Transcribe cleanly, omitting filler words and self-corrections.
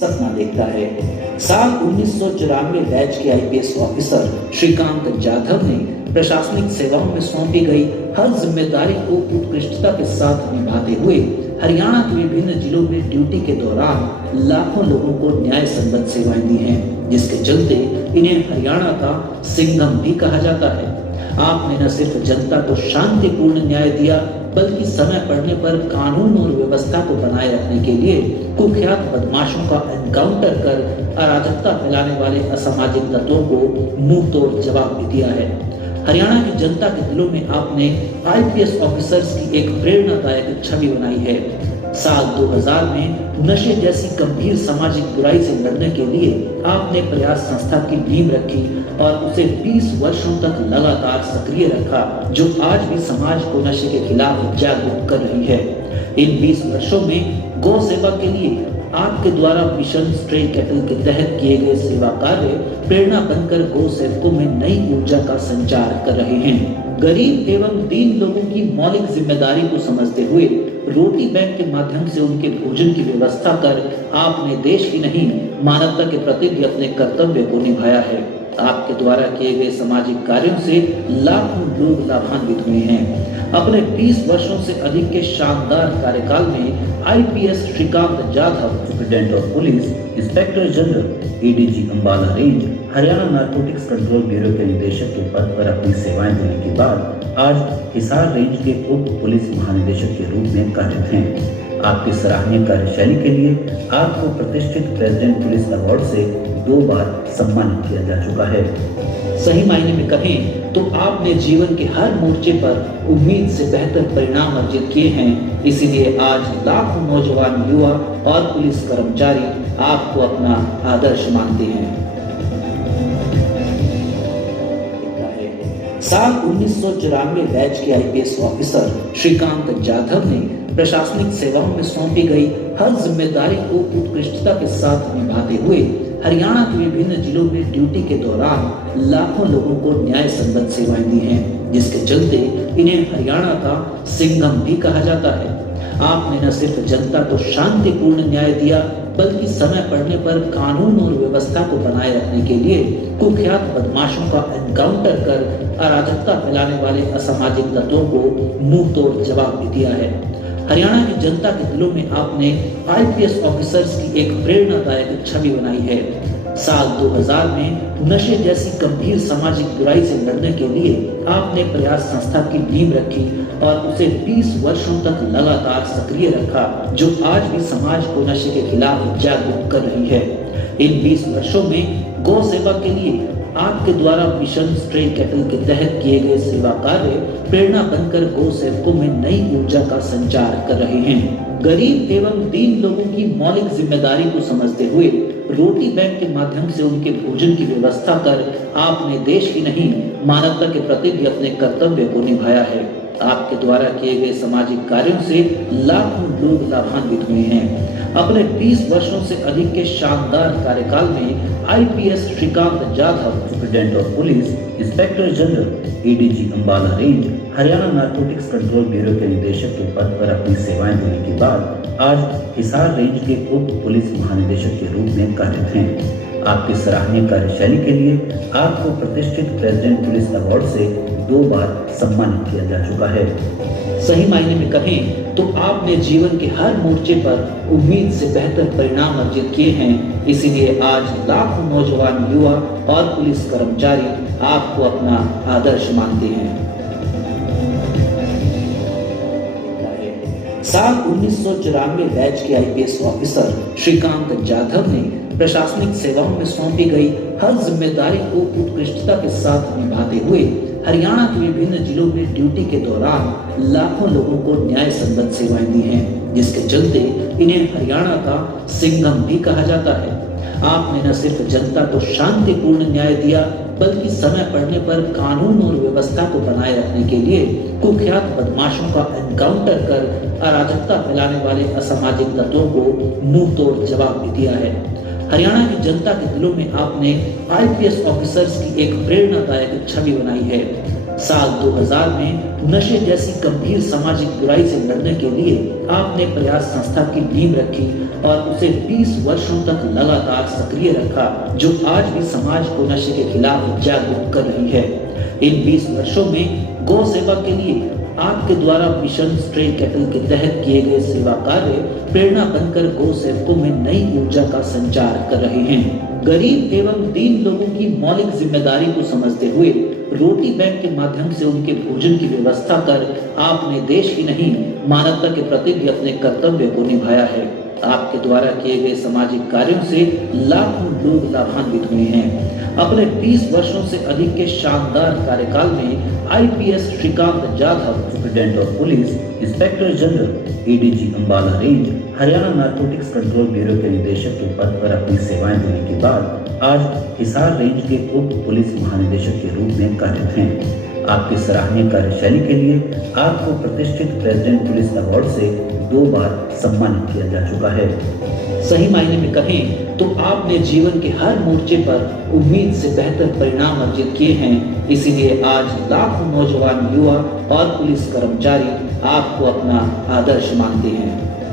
सपना देखता है। साल 1994 बैच के आईपीएस ऑफिसर श्रीकांत जाधव ने प्रशासनिक सेवाओं में सौंपी गई हर जिम्मेदारी को उत्कृष्टता के साथ निभाते हुए हरियाणा के विभिन्न जिलों में ड्यूटी के दौरान लाखों लोगों को न्याय संबद्ध सेवाएं दी हैं, जिसके चलते इन्हें हरियाणा का सिंघम भी कहा जाता है। आपने न सिर्फ जनता को शांतिपूर्ण न्याय दिया, बल्कि समय पड़ने पर कानून और व्यवस्था को बनाए रखने के लिए कुख्यात बदमाशों का एनकाउंटर कर अराजकता फैलाने वाले असामाजिक तत्वों को मुंह तोड़ जवाब भी दिया है। हरियाणा की जनता के दिलों में आपने आईपीएस ऑफिसर्स की एक प्रेरणादायक छवि बनाई है। साल 2000 में नशे जैसी गंभीर सामाजिक बुराई से लड़ने के लिए आपने प्रयास संस्था की नींव रखी और उसे 20 वर्षों तक लगातार सक्रिय रखा, जो आज भी समाज को नशे के खिलाफ जागरूक कर रही है। इन 20 वर्षों में गौ सेवा के लिए आपके द्वारा मिशन स्ट्रे कैटल के तहत किए गए सेवा कार्य प्रेरणा बनकर गौ सेवकों में नई ऊर्जा का संचार कर रहे हैं। गरीब एवं दीन लोगों की मौलिक जिम्मेदारी को समझते हुए रोटी बैंक के माध्यम से उनके भोजन की व्यवस्था कर आपने देश ही नहीं मानवता के प्रति भी अपने कर्तव्य को निभाया है। आपके द्वारा किए गए सामाजिक कार्यों से लाखों लोग लाभान्वित हुए हैं। अपने 20 वर्षों से अधिक के शानदार कार्यकाल में IPS Shrikant Jadhav, superintendent of police, inspector general, ADG Ambala range, Haryana narcotics control bureau के निदेशक के पद पर अपनी सेवाएं देने के बाद आज हिसार रेंज के उप पुलिस महानिदेशक के रूप में कार्यरत हैं। आपकी सराहनीय कार्यशैली के लिए आपको प्रतिष्ठित प्रेसिडेंट पुलिस अवार्ड से 2 बार सम्मानित किया जा चुका है। सही मायने में कहें तो आपने जीवन के हर मोर्चे पर उम्मीद से बेहतर परिणाम अर्जित किए हैं। इसीलिए आज लाखों नौजवान युवा और पुलिस कर्मचारी आपको अपना आदर्श मानते हैं। साल 1994 बैच के आईपीएस ऑफिसर श्रीकांत जाधव ने प्रशासनिक सेवाओं में सौंपी गई हर जिम्मेदारी को उत्कृष्टता के साथ निभाते हुए हरियाणा के विभिन्न जिलों में ड्यूटी के दौरान लाखों लोगों को न्याय संबद्ध सेवाएं दी हैं, जिसके चलते इन्हें हरियाणा का सिंघम भी कहा जाता है। आपने न सिर्फ जनता को शांतिपूर्ण न्याय दिया, बल्कि समय पड़ने पर कानून और व्यवस्था को बनाए रखने के लिए कुख्यात बदमाशों का एनकाउंटर कर अराजकता फैलाने वाले असामाजिक तत्वों को मुंह तोड़ जवाब भी दिया है। हरियाणा की जनता के दिलों में आपने आईपीएस ऑफिसर्स की एक प्रेरणादायक छवि बनाई है। साल 2000 में नशे जैसी गंभीर सामाजिक बुराई से लड़ने के लिए आपने प्रयास संस्था की नींव रखी और उसे 20 वर्षों तक लगातार सक्रिय रखा, जो आज भी समाज को नशे के खिलाफ जागरूक कर रही है। इन 20 वर्षों में गौ सेवा के लिए आपके द्वारा मिशन स्ट्रे कैटल के तहत किए गए सेवा कार्य प्रेरणा बनकर गौ सेवकों में नई ऊर्जा का संचार कर रहे हैं। गरीब एवं दीन लोगों की मौलिक जिम्मेदारी को समझते हुए रोटी बैंक के माध्यम से उनके भोजन की व्यवस्था कर आपने देश ही नहीं मानवता के प्रति भी अपने कर्तव्य को निभाया है। आपके द्वारा किए गए सामाजिक कार्यों से लाखों लोग लाभान्वित हुए हैं। अपने 20 वर्षों से अधिक के शानदार कार्यकाल में IPS Shrikant Jadhav, superintendent of police, inspector general, ADG Ambala range, Haryana narcotics control bureau के निदेशक के पद पर अपनी सेवाएं देने के बाद आज हिसार रेंज के उप पुलिस महानिदेशक के रूप में कार्यरत हैं। आपकी सराहनीय कार्यशैली के लिए आपको प्रतिष्ठित प्रेसिडेंट पुलिस अवार्ड से 2 बार सम्मानित किया जा चुका है। सही मायने में कहें तो आपने जीवन के हर मोर्चे पर उम्मीद से बेहतर परिणाम अर्जित किए हैं। इसीलिए आज लाखों नौजवान युवा और पुलिस कर्मचारी आपको अपना आदर्श मानते हैं। साल 1994 बैच के आईपीएस ऑफिसर श्रीकांत जाधव ने प्रशासनिक सेवाओं में सौंपी गई हर जिम्मेदारी को उत्कृष्टता के साथ निभाते हुए हरियाणा के विभिन्न जिलों में ड्यूटी के दौरान लाखों लोगों को न्याय संबद्ध सेवाएं दी हैं, जिसके चलते इन्हें हरियाणा का सिंघम भी कहा जाता है। आपने न सिर्फ जनता को शांतिपूर्ण न्याय दिया, बल्कि समय पड़ने पर कानून और व्यवस्था को बनाए रखने के लिए कुख्यात बदमाशों का एनकाउंटर कर अराजकता फैलाने वाले असामाजिक तत्वों को मुंह तोड़ जवाब भी दिया है। हरियाणा की जनता के दिलों में आपने आईपीएस ऑफिसर्स की एक प्रेरणादायक छवि बनाई है। साल 2000 में नशे जैसी गंभीर सामाजिक बुराई से लड़ने के लिए आपने प्रयास संस्था की नींव रखी और उसे 20 वर्षों तक लगातार सक्रिय रखा, जो आज भी समाज को नशे के खिलाफ जागरूक कर रही है। इन 20 वर्षों में गौ सेवा के लिए आपके द्वारा मिशन स्ट्रे कैटल के तहत किए गए सेवा कार्य प्रेरणा बनकर गौ सेवकों में नई ऊर्जा का संचार कर रहे हैं। गरीब एवं दीन लोगों की मौलिक जिम्मेदारी को समझते हुए रोटी बैंक के माध्यम से उनके भोजन की व्यवस्था कर आपने देश ही नहीं मानवता के प्रति भी अपने कर्तव्य को निभाया है। आपके द्वारा किए गए सामाजिक कार्यों से लाखों लोग लाभान्वित हुए हैं। अपने 20 वर्षों से अधिक के शानदार कार्यकाल में IPS Shrikant Jadhav, superintendent of police, inspector general, ADG Ambala range, Haryana narcotics control bureau के निदेशक के पद पर अपनी सेवाएं देने के बाद आज हिसार रेंज के उप पुलिस महानिदेशक के रूप में कार्यरत हैं। आपकी सराहनीय कार्यशैली के लिए आपको प्रतिष्ठित प्रेसिडेंट पुलिस अवार्ड से 2 बार सम्मानित किया जा चुका है। सही मायने में कहें तो आपने जीवन के हर मोर्चे पर उम्मीद से बेहतर परिणाम अर्जित किए हैं। इसीलिए आज लाखों नौजवान, युवा और पुलिस कर्मचारी आपको अपना आदर्श मानते हैं।